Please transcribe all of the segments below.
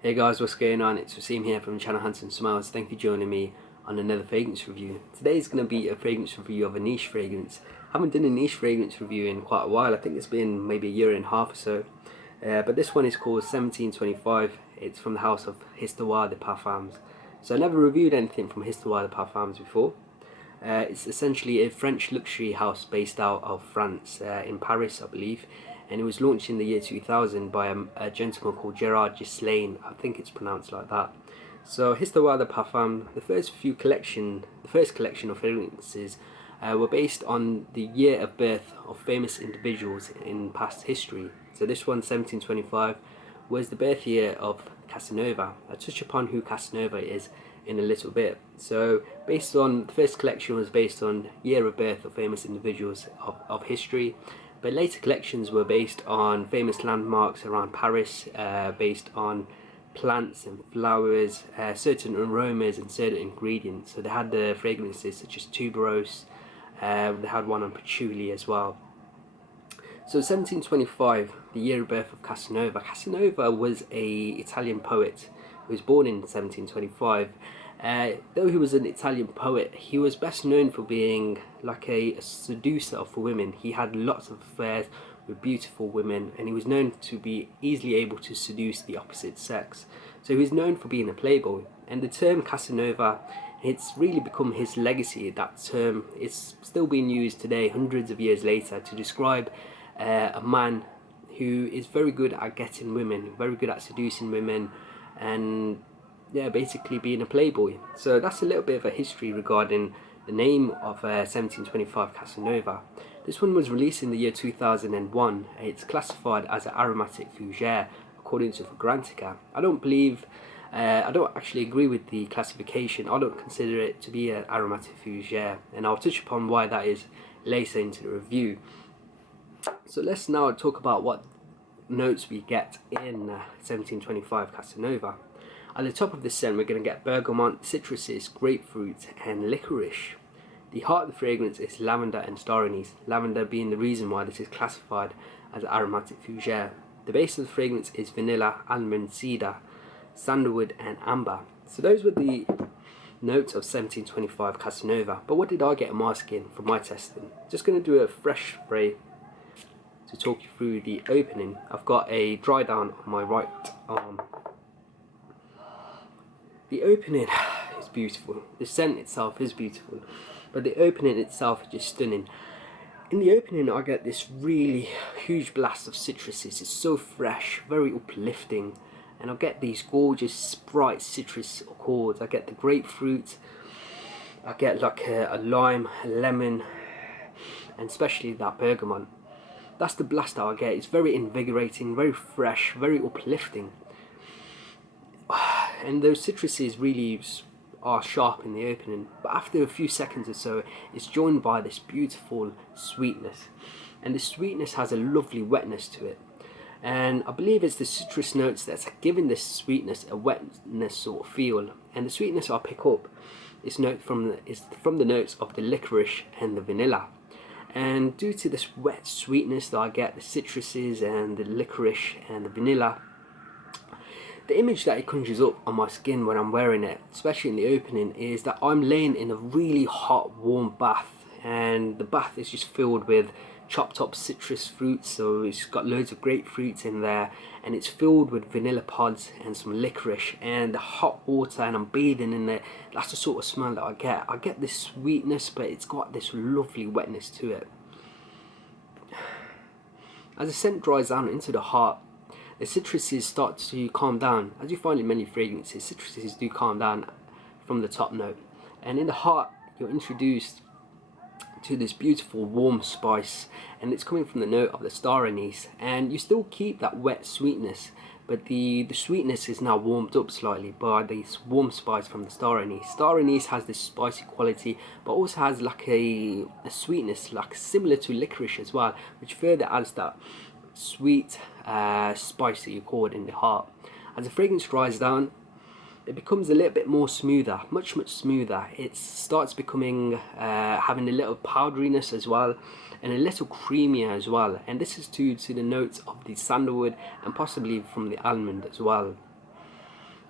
Hey guys, what's going on? It's Waseem here from the channel Hands and Smiles. Thank you for joining me on another fragrance review. Today is going to be a fragrance review of a niche fragrance. I haven't done a niche fragrance review in quite a while. I think it's been maybe a year and a half or so. But this one is called 1725. It's from the house of Histoires de Parfums. So I never reviewed anything from Histoires de Parfums before. It's essentially a French luxury house based out of France, in Paris I believe, and it was launched in the year 2000 by a gentleman called Gerard Gislain. I think it's pronounced like that. So Histoires de Parfums, the first collection of fragrances were based on the year of birth of famous individuals in past history. So this one, 1725, was the birth year of Casanova. I'll touch upon who Casanova is in a little bit. So based on, the first collection was based on year of birth of famous individuals of history, but later collections were based on famous landmarks around Paris, based on plants and flowers, certain aromas and certain ingredients. So they had the fragrances such as tuberose, they had one on patchouli as well. So 1725, the year of birth of Casanova. Casanova was a Italian poet who was born in 1725. Though he was an Italian poet, he was best known for being like a seducer for women. He had lots of affairs with beautiful women, and he was known to be easily able to seduce the opposite sex. So he was known for being a playboy, and the term Casanova, it's really become his legacy. That term is still being used today, hundreds of years later, to describe a man who is very good at getting women, very good at seducing women, and yeah, basically being a playboy. So that's a little bit of a history regarding the name of 1725 Casanova. This one was released in the year 2001. It's classified as an aromatic fougere according to Fragrantica. I don't actually agree with the classification. I don't consider it to be an aromatic fougere, and I'll touch upon why that is later into the review. So let's now talk about what notes we get in 1725 Casanova. At the top of the scent, we're going to get bergamot, citruses, grapefruit, and licorice. The heart of the fragrance is lavender and star anise, lavender being the reason why this is classified as an aromatic fougere. The base of the fragrance is vanilla, almond, cedar, sandalwood, and amber. So those were the notes of 1725 Casanova. But what did I get on my skin from my testing? Just going to do a fresh spray to talk you through the opening. I've got a dry down on my right arm. The opening is beautiful. The scent itself is beautiful, but the opening itself is just stunning. In the opening, I get this really huge blast of citruses. It's so fresh, very uplifting, and I get these gorgeous bright citrus chords. I get the grapefruit, I get like a lime, a lemon, and especially that bergamot. That's the blast that I get. It's very invigorating, very fresh, very uplifting. And those citruses really are sharp in the opening, but after a few seconds or so, it's joined by this beautiful sweetness. And the sweetness has a lovely wetness to it. And I believe it's the citrus notes that's giving this sweetness a wetness sort of feel. And the sweetness I pick up is from the notes of the licorice and the vanilla. And due to this wet sweetness that I get, the citruses and the licorice and the vanilla, the image that it conjures up on my skin when I'm wearing it, especially in the opening, is that I'm laying in a really hot, warm bath, and the bath is just filled with chopped up citrus fruits. So it's got loads of grapefruits in there, and it's filled with vanilla pods and some licorice and the hot water, and I'm bathing in it. That's the sort of smell that I get. I get this sweetness, but it's got this lovely wetness to it. As the scent dries down into the heart, the citruses start to calm down. As you find in many fragrances, citruses do calm down from the top note, and in the heart you're introduced to this beautiful warm spice, and it's coming from the note of the star anise. And you still keep that wet sweetness, but the sweetness is now warmed up slightly by this warm spice from the star anise. Star anise has this spicy quality, but also has like a sweetness like similar to licorice as well, which further adds that sweet spicy accord in the heart. As the fragrance dries down, it becomes a little bit more smoother, much smoother. It starts becoming having a little powderiness as well, and a little creamier as well, and this is due to the notes of the sandalwood and possibly from the almond as well.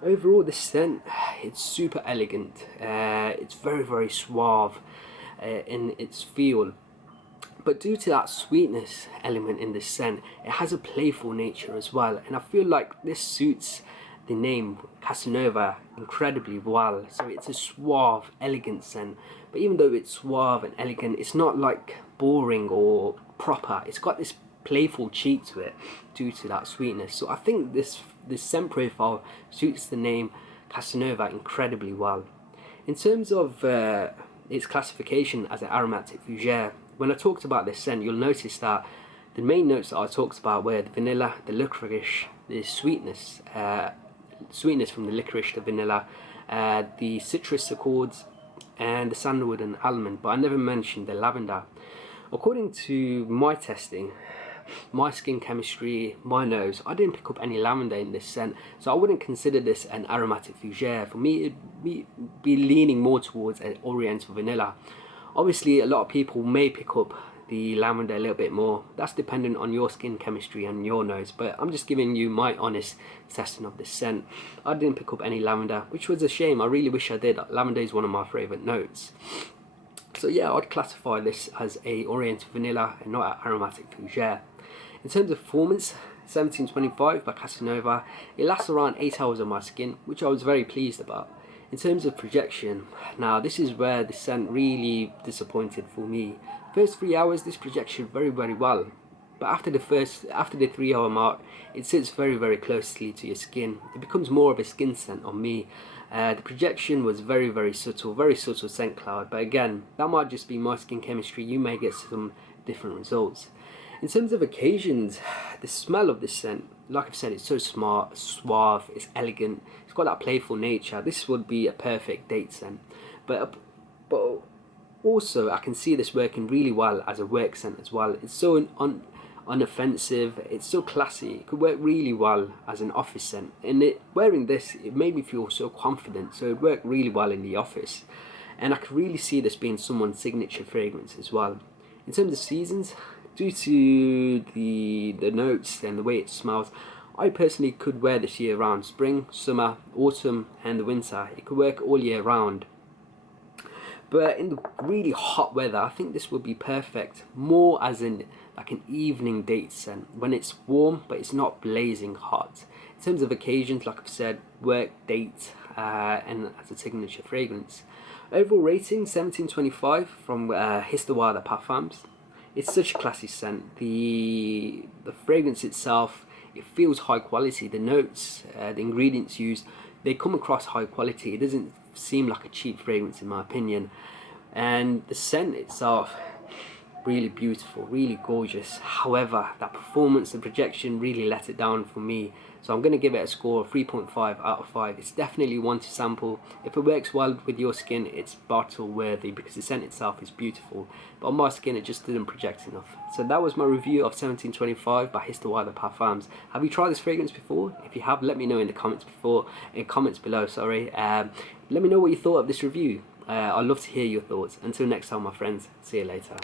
Overall, this scent, it's super elegant. It's very suave in its feel. But due to that sweetness element in this scent, it has a playful nature as well. And I feel like this suits the name Casanova incredibly well. So it's a suave, elegant scent. But even though it's suave and elegant, it's not like boring or proper. It's got this playful cheek to it due to that sweetness. So I think this scent profile suits the name Casanova incredibly well. In terms of its classification as an aromatic fougere, when I talked about this scent, you'll notice that the main notes that I talked about were the vanilla, the licorice, the sweetness, sweetness from the licorice, the vanilla, the citrus accords, and the sandalwood and almond, but I never mentioned the lavender. According to my testing, my skin chemistry, my nose, I didn't pick up any lavender in this scent, so I wouldn't consider this an aromatic fougere. For me, it'd be leaning more towards an oriental vanilla. Obviously, a lot of people may pick up the lavender a little bit more. That's dependent on your skin chemistry and your nose, but I'm just giving you my honest testing of this scent. I didn't pick up any lavender, which was a shame. I really wish I did. Lavender is one of my favourite notes. So yeah, I'd classify this as a oriental vanilla and not an aromatic fougere. In terms of performance, 1725 by Casanova, it lasts around 8 hours on my skin, which I was very pleased about. In terms of projection, now this is where the scent really disappointed for me. First 3 hours, this projection very well, but after the 3 hour mark, it sits very closely to your skin. It becomes more of a skin scent on me. The projection was very subtle scent cloud, but again, that might just be my skin chemistry. You may get some different results. In terms of occasions, the smell of this scent, like I've said, it's so smart, suave, it's elegant, it's got that playful nature. This would be a perfect date scent. But also, I can see this working really well as a work scent as well. It's so unoffensive, it's so classy. It could work really well as an office scent. And wearing this, it made me feel so confident, so it worked really well in the office. And I could really see this being someone's signature fragrance as well. In terms of seasons, due to the notes and the way it smells, I personally could wear this year round. Spring, summer, autumn and the winter. It could work all year round. But in the really hot weather, I think this would be perfect. More as in like an evening date scent. When it's warm but it's not blazing hot. In terms of occasions, like I've said, work, date and as a signature fragrance. Overall rating 1725 from Histoires Parfums. It's such a classy scent. The fragrance itself, it feels high quality. The notes, the ingredients used, they come across high quality. It doesn't seem like a cheap fragrance in my opinion. And the scent itself, really beautiful, really gorgeous. However, that performance and projection really let it down for me. So I'm going to give it a score of 3.5 out of 5. It's definitely one to sample. If it works well with your skin, it's bottle worthy because the scent itself is beautiful. But on my skin, it just didn't project enough. So that was my review of 1725 by Histoires Parfums. Have you tried this fragrance before? If you have, let me know in the comments below. Let me know what you thought of this review. I'd love to hear your thoughts. Until next time, my friends. See you later.